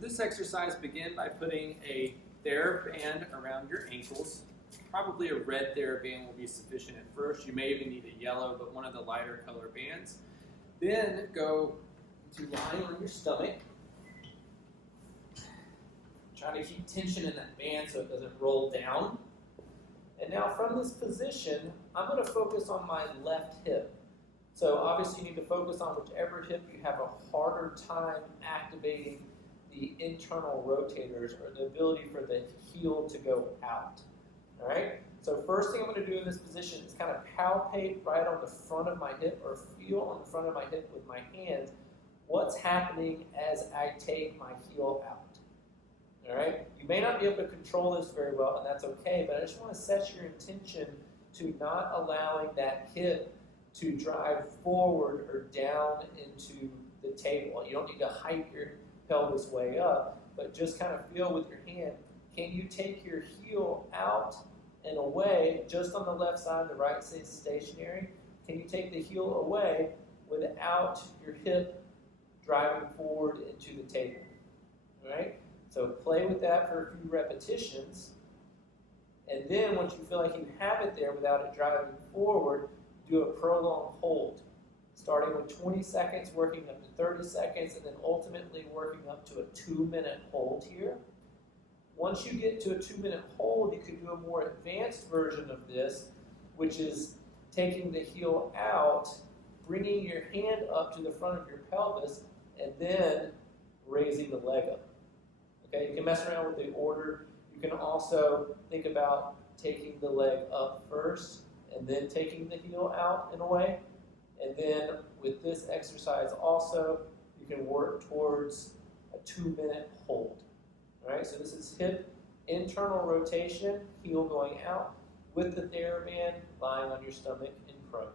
For this exercise, begin by putting a Theraband around your ankles. Probably a red Theraband will be sufficient at first. You may even need a yellow, but one of the lighter color bands. Then go to lying on your stomach. Try to keep tension in that band so it doesn't roll down. And now from this position, I'm going to focus on my left hip. So obviously you need to focus on whichever hip you have a harder time activating the internal rotators, or the ability for the heel to go out. All right? So first thing I'm going to do in this position is kind of palpate right on the front of my hip, or feel on the front of my hip with my hands what's happening as I take my heel out. All right? You may not be able to control this very well, and that's okay, but I just want to set your intention to not allowing that hip to drive forward or down into the table. You don't need to hike your pelvis way up, but just kind of feel with your hand, can you take your heel out and away just on the left side, the right side stationary? Can you take the heel away without your hip driving forward into the table? All right? So play with that for a few repetitions, and then once you feel like you have it there without it driving forward, do a prolonged hold, starting with 20 seconds, working up to 30 seconds, and then ultimately working up to a 2-minute hold here. Once you get to a 2-minute hold, you can do a more advanced version of this, which is taking the heel out, bringing your hand up to the front of your pelvis, and then raising the leg up. Okay, you can mess around with the order. You can also think about taking the leg up first, and then taking the heel out and away. And then with this exercise also, you can work towards a 2-minute hold. All right, so this is hip internal rotation, heel going out, with the Theraband lying on your stomach in prone.